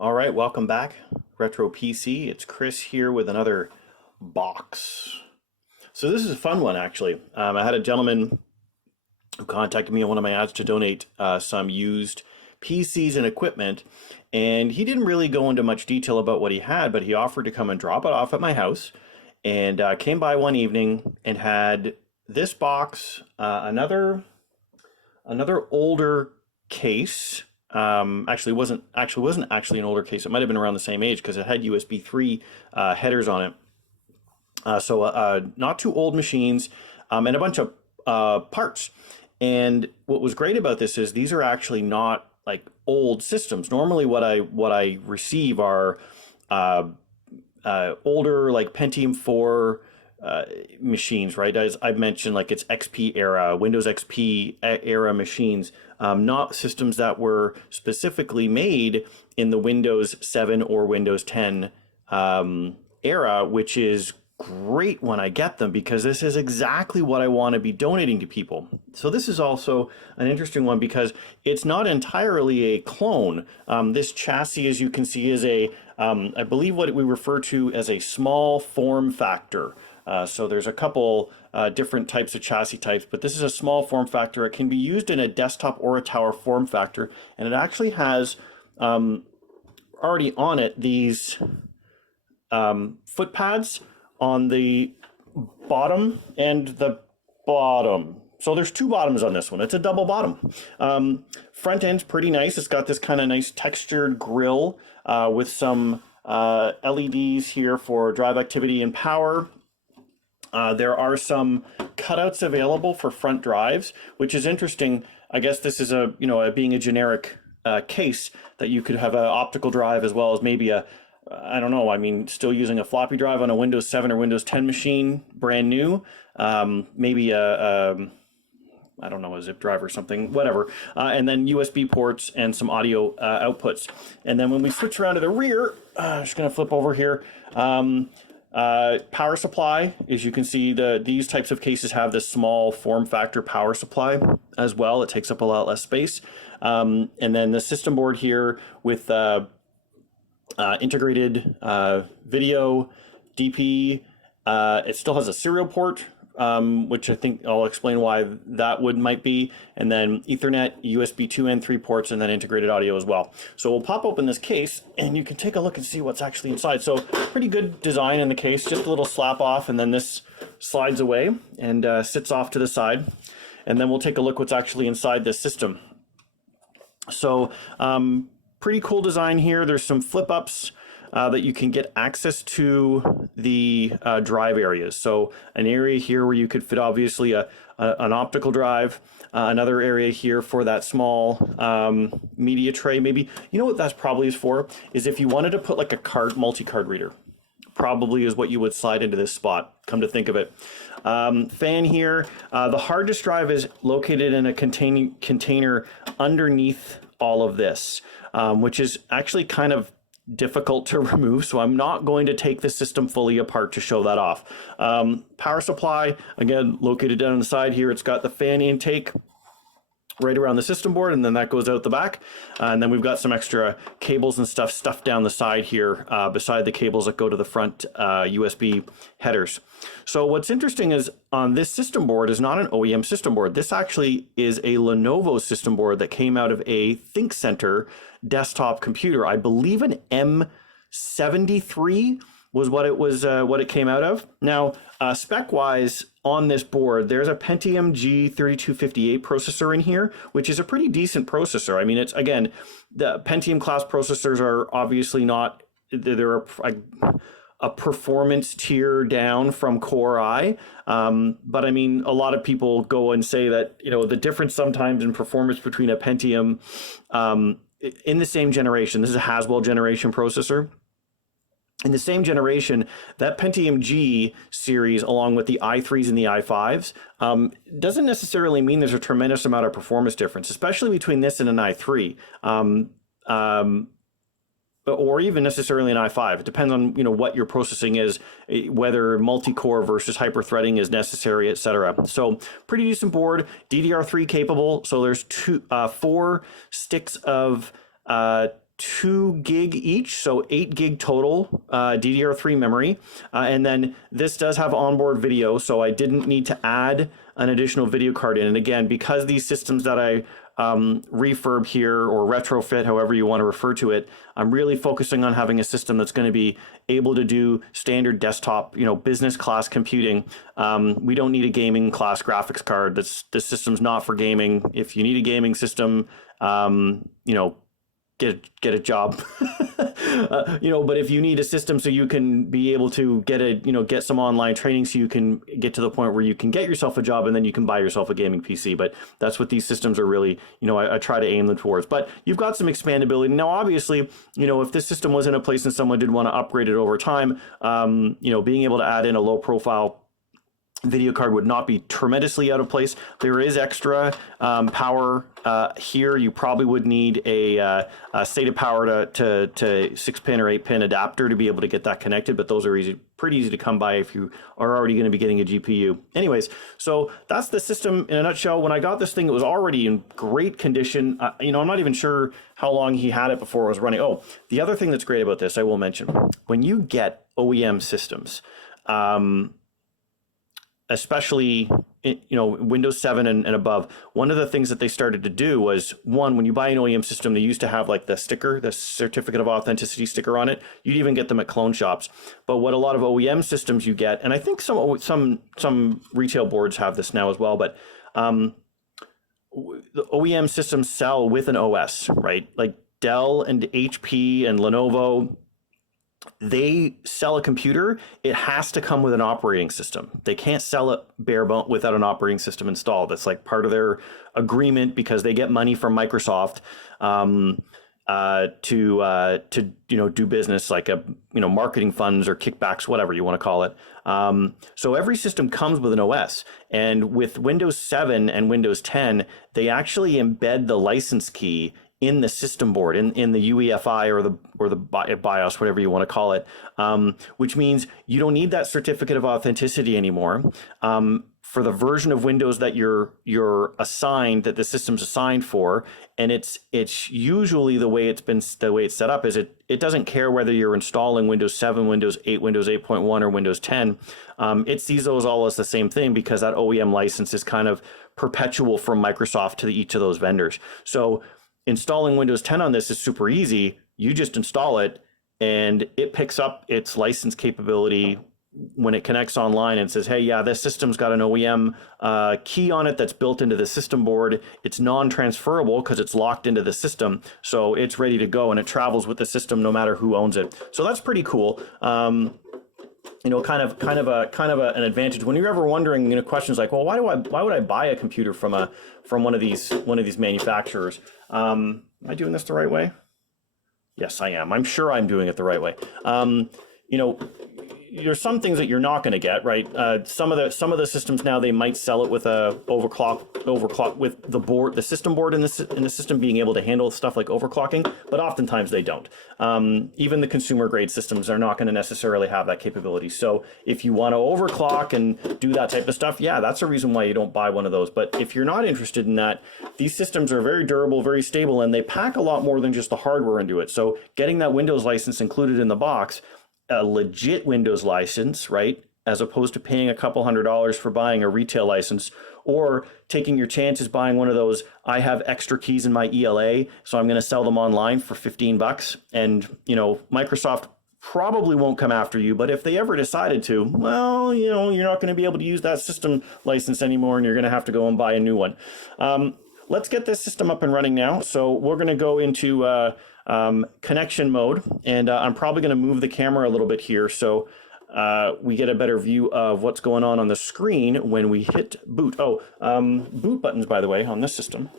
All right, welcome back, Retro PC. It's Chris here with another box. So this is a fun one, actually. I had a gentleman who contacted me on one of my ads to donate some used PCs and equipment, and he didn't really go into much detail about what he had, but he offered to come and drop it off at my house, and came by one evening and had this box, another older case. Wasn't actually an older case. It might have been around the same age because it had USB 3 headers on it. Not too old machines, and a bunch of parts. And what was great about this is these are actually not like old systems. Normally, what I receive are older, like Pentium 4 machines, right? As I've mentioned, like it's XP era, Windows XP era machines, not systems that were specifically made in the Windows 7 or Windows 10 era, which is great when I get them because this is exactly what I want to be donating to people. So this is also an interesting one because it's not entirely a clone. This chassis, as you can see, is I believe what we refer to as a small form factor. So there's a couple different types of chassis types, but this is a small form factor. It can be used in a desktop or a tower form factor, and it actually has already on it these foot pads on the bottom and the bottom. So there's two bottoms on this one. It's a double bottom. Front end's pretty nice. It's got this kind of nice textured grille with some LEDs here for drive activity and power. There are some cutouts available for front drives, which is interesting. I guess this is being a generic case that you could have an optical drive as well as maybe I don't know, I mean, still using a floppy drive on a Windows 7 or Windows 10 machine, brand new, maybe I don't know, a zip drive or something, whatever. And then USB ports and some audio outputs. And then when we switch around to the rear, I'm just gonna flip over here. Power supply, as you can see, these types of cases have this small form factor power supply as well. It takes up a lot less space. And then the system board here with integrated video, DP. It still has a serial port, which I think I'll explain why that might be, and then Ethernet, USB 2 and 3 ports, and then integrated audio as well. So we'll pop open this case, and you can take a look and see what's actually inside. So pretty good design in the case, just a little slap off, and then this slides away and sits off to the side. And then we'll take a look what's actually inside this system. So pretty cool design here. There's some flip ups that you can get access to the drive areas. So an area here where you could fit obviously an optical drive, another area here for that small media tray. Maybe, you know what that probably is for? Is if you wanted to put like a multi-card reader, probably is what you would slide into this spot, come to think of it. Fan here. The hard disk drive is located in a container underneath all of this, which is actually kind of difficult to remove, so I'm not going to take the system fully apart to show that off. Power supply, again, located down on the side here. It's got the fan intake right around the system board, and then that goes out the back. And then we've got some extra cables and stuff stuffed down the side here beside the cables that go to the front USB headers. So what's interesting is on this system board is not an OEM system board. This actually is a Lenovo system board that came out of a ThinkCenter desktop computer. I believe an M73 was what it came out of. Now, spec-wise on this board, there's a Pentium G3258 processor in here, which is a pretty decent processor. I mean, it's, again, the Pentium class processors are obviously not, they're a performance tier down from Core I. But I mean, a lot of people go and say that, the difference sometimes in performance between a Pentium in the same generation, this is a Haswell generation processor. In the same generation, that Pentium G series, along with the i3s and the i5s, doesn't necessarily mean there's a tremendous amount of performance difference, especially between this and an i3, or even necessarily an i5. It depends on what your processing is, whether multi-core versus hyper-threading is necessary, etc. So pretty decent board, DDR3 capable. So there's 4 sticks of 2 gig each, so 8 gig total DDR3 memory. And then this does have onboard video, so I didn't need to add an additional video card in. And again, because these systems that I refurb here or retrofit, however you want to refer to it, I'm really focusing on having a system that's going to be able to do standard desktop, business class computing. We don't need a gaming class graphics card. This system's not for gaming. If you need a gaming system, get a job. But if you need a system so you can be able to get some online training so you can get to the point where you can get yourself a job and then you can buy yourself a gaming PC. But that's what these systems are really, I try to aim them towards. But you've got some expandability. Now, obviously, if this system was in a place and someone did want to upgrade it over time, being able to add in a low profile video card would not be tremendously out of place. There is extra power here. You probably would need a SATA power to 6-pin or 8-pin adapter to be able to get that connected, but those are pretty easy to come by if you are already going to be getting a GPU. Anyways, so that's the system in a nutshell. When I got this thing, it was already in great condition. I'm not even sure how long he had it before it was running. Oh, the other thing that's great about this, I will mention, when you get OEM systems, especially Windows 7 and above, one of the things that they started to do was, one, when you buy an OEM system, they used to have like the sticker, the certificate of authenticity sticker on it. You'd even get them at clone shops. But what a lot of OEM systems you get, and I think some retail boards have this now as well, but the OEM systems sell with an OS, right? Like Dell and HP and Lenovo, they sell a computer, it has to come with an operating system. They can't sell it bare bone without an operating system installed. That's like part of their agreement because they get money from Microsoft to do business, like marketing funds or kickbacks, whatever you want to call it. So every system comes with an OS, and with Windows 7 and Windows 10, they actually embed the license key in the system board, in the UEFI or the BIOS, whatever you want to call it, which means you don't need that certificate of authenticity anymore. For the version of Windows that you're assigned, that the system's assigned for, and it's usually the way it's set up is it doesn't care whether you're installing Windows 7, Windows 8, Windows 8.1, or Windows 10. It sees those all as the same thing because that OEM license is kind of perpetual from Microsoft to each of those vendors. So installing Windows 10 on this is super easy. You just install it and it picks up its license capability when it connects online and says, hey, yeah, this system's got an OEM key on it that's built into the system board. It's non-transferable because it's locked into the system. So it's ready to go and it travels with the system no matter who owns it. So that's pretty cool. Kind of an advantage when you're ever wondering, questions like, well, why would I buy a computer from one of these manufacturers? Am I doing this the right way? Yes, I am. I'm sure I'm doing it the right way. There's some things that you're not going to get, right? Some of the systems now, they might sell it with a overclock with the system board in the system being able to handle stuff like overclocking, but oftentimes they don't. Even the consumer grade systems are not going to necessarily have that capability. So if you want to overclock and do that type of stuff, yeah, that's a reason why you don't buy one of those. But if you're not interested in that, these systems are very durable, very stable, and they pack a lot more than just the hardware into it. So getting that Windows license included in the box, a legit Windows license, right? As opposed to paying a couple $100s for buying a retail license, or taking your chances buying one of those, I have extra keys in my ELA, so I'm going to sell them online for $15. And, Microsoft probably won't come after you, but if they ever decided to, well, you're not going to be able to use that system license anymore, and you're going to have to go and buy a new one. Let's get this system up and running now. So we're going to go into connection mode, and I'm probably going to move the camera a little bit here so we get a better view of what's going on the screen when we hit boot. Boot buttons, by the way, on this system,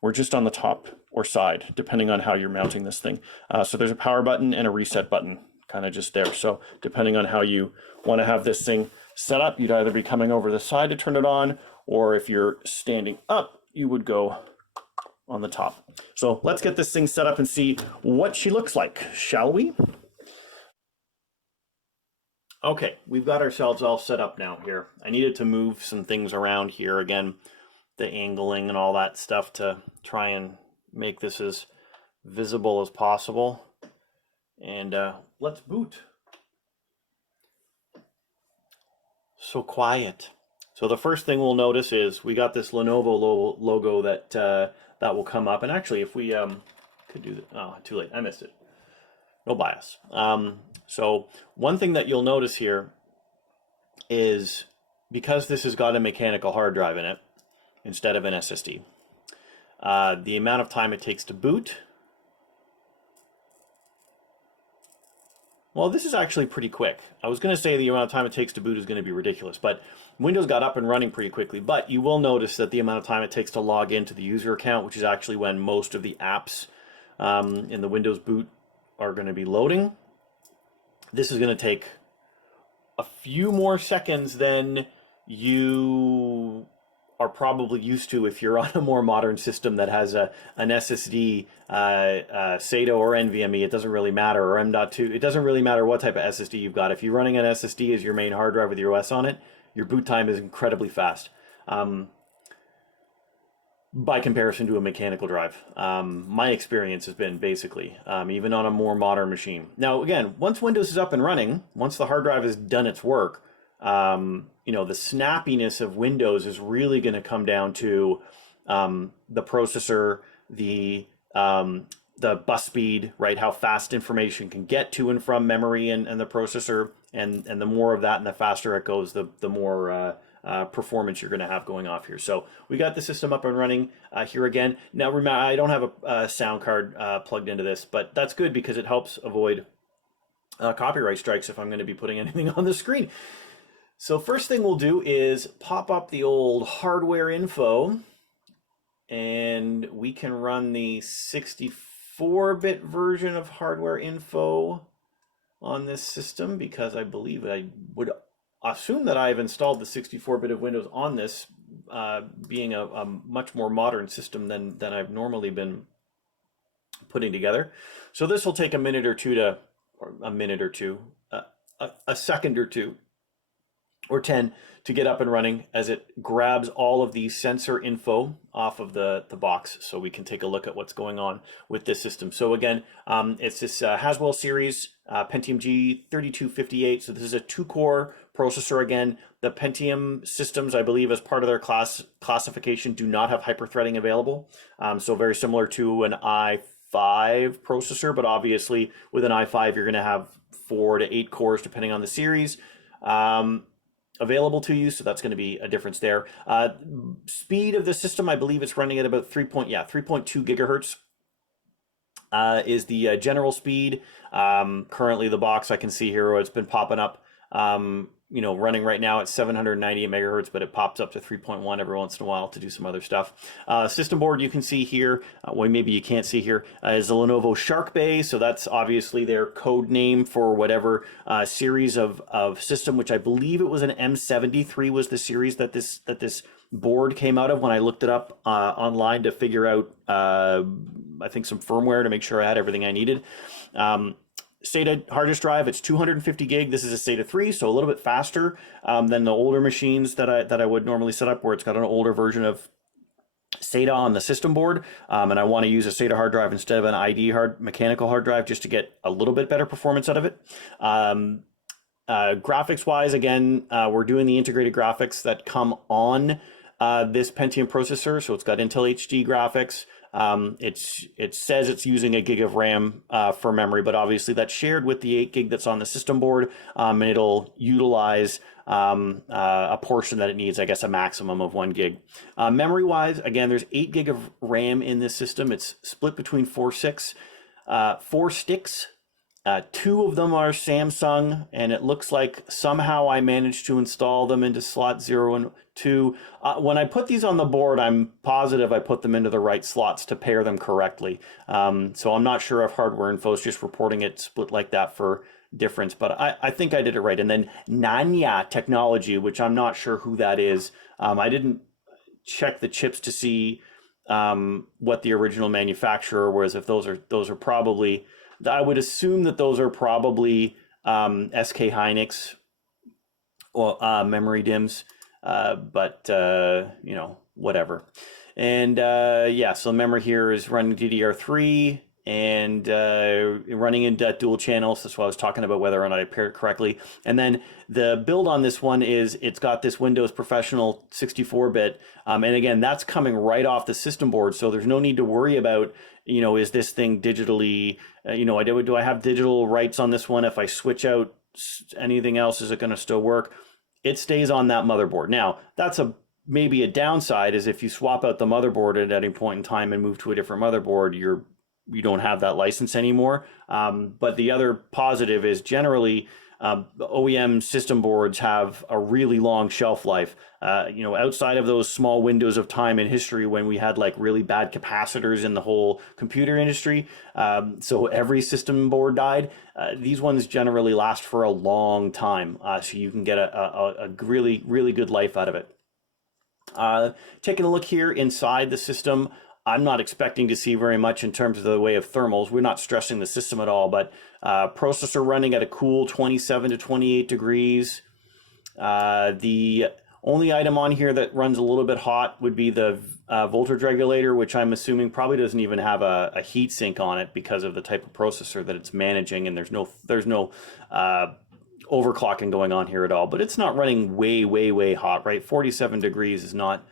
we're just on the top or side, depending on how you're mounting this thing. So there's a power button and a reset button kind of just there. So depending on how you want to have this thing set up, you'd either be coming over the side to turn it on, or if you're standing up, you would go on the top. So let's get this thing set up and see what she looks like, shall we? Okay, we've got ourselves all set up now here. I needed to move some things around here again, the angling and all that stuff to try and make this as visible as possible. And let's boot. So quiet. So the first thing we'll notice is we got this Lenovo logo that that will come up. And actually, if we could do that, oh, too late, I missed it. No bias. So one thing that you'll notice here is because this has got a mechanical hard drive in it instead of an SSD, the amount of time it takes to boot, well, this is actually pretty quick. I was going to say the amount of time it takes to boot is going to be ridiculous, but Windows got up and running pretty quickly. But you will notice that the amount of time it takes to log into the user account, which is actually when most of the apps in the Windows boot are going to be loading, this is going to take a few more seconds than you are probably used to if you're on a more modern system that has an SSD, SATA or NVMe. It doesn't really matter, or M.2. It doesn't really matter what type of SSD you've got. If you're running an SSD as your main hard drive with your OS on it, your boot time is incredibly fast by comparison to a mechanical drive. My experience has been basically, even on a more modern machine. Now, again, once Windows is up and running, once the hard drive has done its work, you know, the snappiness of Windows is really going to come down to the processor, the bus speed, right? How fast information can get to and from memory and the processor, and the more of that and the faster it goes, the more performance you're going to have going off here. So we got the system up and running here again. Now, remember, I don't have a sound card plugged into this, but that's good because it helps avoid copyright strikes if I'm going to be putting anything on the screen. So first thing we'll do is pop up the old hardware info, and we can run the 64-bit version of hardware info on this system, because I believe I would assume that I've installed the 64-bit of Windows on this, being a much more modern system than I've normally been putting together. So this will take a minute or two to, or a minute or two, a second or two, or 10 to get up and running as it grabs all of the sensor info off of the box, so we can take a look at what's going on with this system. So again, it's this Haswell series, Pentium G3258. So this is a 2-core processor. Again, the Pentium systems, I believe, as part of their classification, do not have hyperthreading available. So very similar to an i5 processor, but obviously with an i5, you're going to have 4 to 8 cores depending on the series available to you, so that's going to be a difference there. Speed of the system, I believe it's running at about 3.2 gigahertz is the general speed. Currently, the box I can see here, it's been popping up, you know, running right now at 798 megahertz, but it pops up to 3.1 every once in a while to do some other stuff. System board, you can see here, well, maybe you can't see here, is a Lenovo Shark Bay. So that's obviously their code name for whatever series of system, which I believe it was an M73 was the series that this board came out of when I looked it up online to figure out, I think, some firmware to make sure I had everything I needed. SATA hard disk drive, it's 250 gig. This is a SATA 3, so a little bit faster than the older machines that I would normally set up, where it's got an older version of SATA on the system board, and I want to use a SATA hard drive instead of an ID mechanical hard drive just to get a little bit better performance out of it. Graphics wise, again, we're doing the integrated graphics that come on this Pentium processor, so it's got Intel HD graphics. It says it's using a gig of RAM for memory, but obviously that's shared with the 8 gig that's on the system board, and it'll utilize a portion that it needs, I guess a maximum of 1 gig. Memory wise, again, there's 8 gig of RAM in this system. It's split between 4 sticks. 2 of them are Samsung, and it looks like somehow I managed to install them into slot 0 and 2. When I put these on the board, I'm positive I put them into the right slots to pair them correctly. So I'm not sure if hardware info is just reporting it split like that for difference, but I think I did it right. And then Nanya Technology, which I'm not sure who that is. I didn't check the chips to see what the original manufacturer was. If those are probably, I would assume that those are probably SK Hynix or memory DIMMs, but you know, whatever. And yeah, so memory here is running DDR3, and running in dual channels. That's why I was talking about whether or not I paired it correctly. And then the build on this one is it's got this Windows Professional 64-bit. And again, that's coming right off the system board. So there's no need to worry about, you know, is this thing digitally, you know, do I have digital writes on this one? If I switch out anything else, is it going to still work? It stays on that motherboard. Now, that's maybe a downside is if you swap out the motherboard at any point in time and move to a different motherboard, you don't have that license anymore. But the other positive is generally OEM system boards have a really long shelf life. You know, outside of those small windows of time in history when we had like really bad capacitors in the whole computer industry, so every system board died, these ones generally last for a long time. So you can get a really, really good life out of it. Taking a look here inside the system, I'm not expecting to see very much in terms of the way of thermals. We're not stressing the system at all, but processor running at a cool 27 to 28 degrees. The only item on here that runs a little bit hot would be the voltage regulator, which I'm assuming probably doesn't even have a heat sink on it because of the type of processor that it's managing, and there's no overclocking going on here at all. But it's not running way hot, right? 47 degrees is not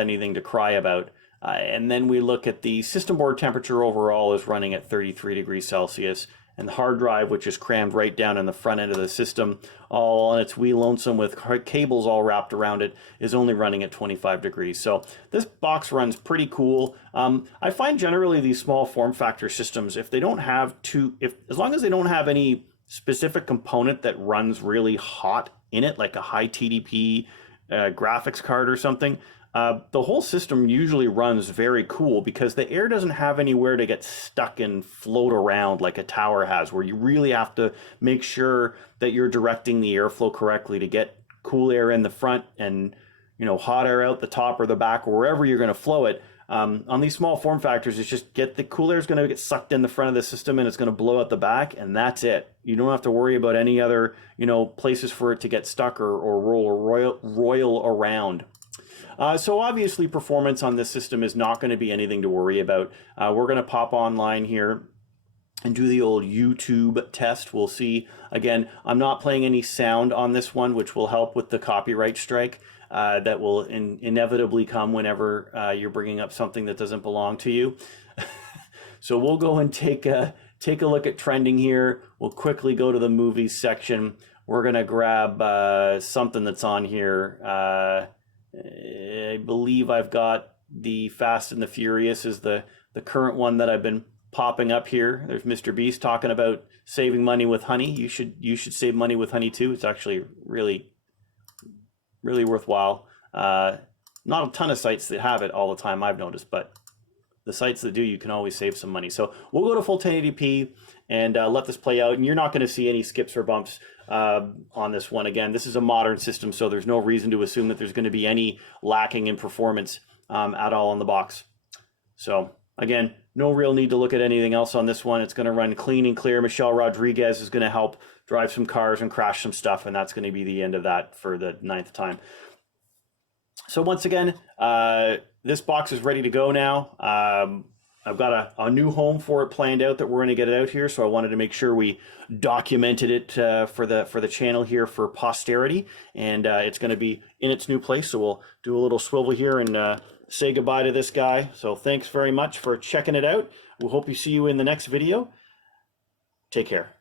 anything to cry about. And then we look at the system board temperature overall is running at 33 degrees Celsius. And the hard drive, which is crammed right down in the front end of the system, all on its wee lonesome with cables all wrapped around it, is only running at 25 degrees. So this box runs pretty cool. I find generally these small form factor systems, if they don't have as long as they don't have any specific component that runs really hot in it, like a high TDP graphics card or something, the whole system usually runs very cool because the air doesn't have anywhere to get stuck and float around like a tower has, where you really have to make sure that you're directing the airflow correctly to get cool air in the front and, you know, hot air out the top or the back or wherever you're going to flow it. On these small form factors, it's just the cool air is going to get sucked in the front of the system and it's going to blow out the back, and that's it. You don't have to worry about any other, you know, places for it to get stuck or roil around. So obviously performance on this system is not going to be anything to worry about. We're going to pop online here and do the old YouTube test. We'll see. Again, I'm not playing any sound on this one, which will help with the copyright strike that will inevitably come whenever you're bringing up something that doesn't belong to you. So we'll go and take a look at trending here. We'll quickly go to the movies section. We're going to grab something that's on here. I believe I've got the Fast and the Furious is the current one that I've been popping up here. There's Mr. Beast talking about saving money with honey. You should save money with honey too. It's actually really worthwhile. Not a ton of sites that have it all the time, I've noticed, but the sites that do, you can always save some money. So we'll go to full 1080p and let this play out, and you're not going to see any skips or bumps on this one. Again, this is a modern system, so there's no reason to assume that there's going to be any lacking in performance at all on the box. So again, no real need to look at anything else on this one. It's going to run clean and clear. Michelle Rodriguez is going to help drive some cars and crash some stuff, and that's going to be the end of that for the 9th time. So once again, this box is ready to go now. I've got a new home for it planned out that we're going to get it out here, so I wanted to make sure we documented it for the channel here for posterity, and it's going to be in its new place. So we'll do a little swivel here and say goodbye to this guy. So thanks very much for checking it out. We hope to see you in the next video. Take care.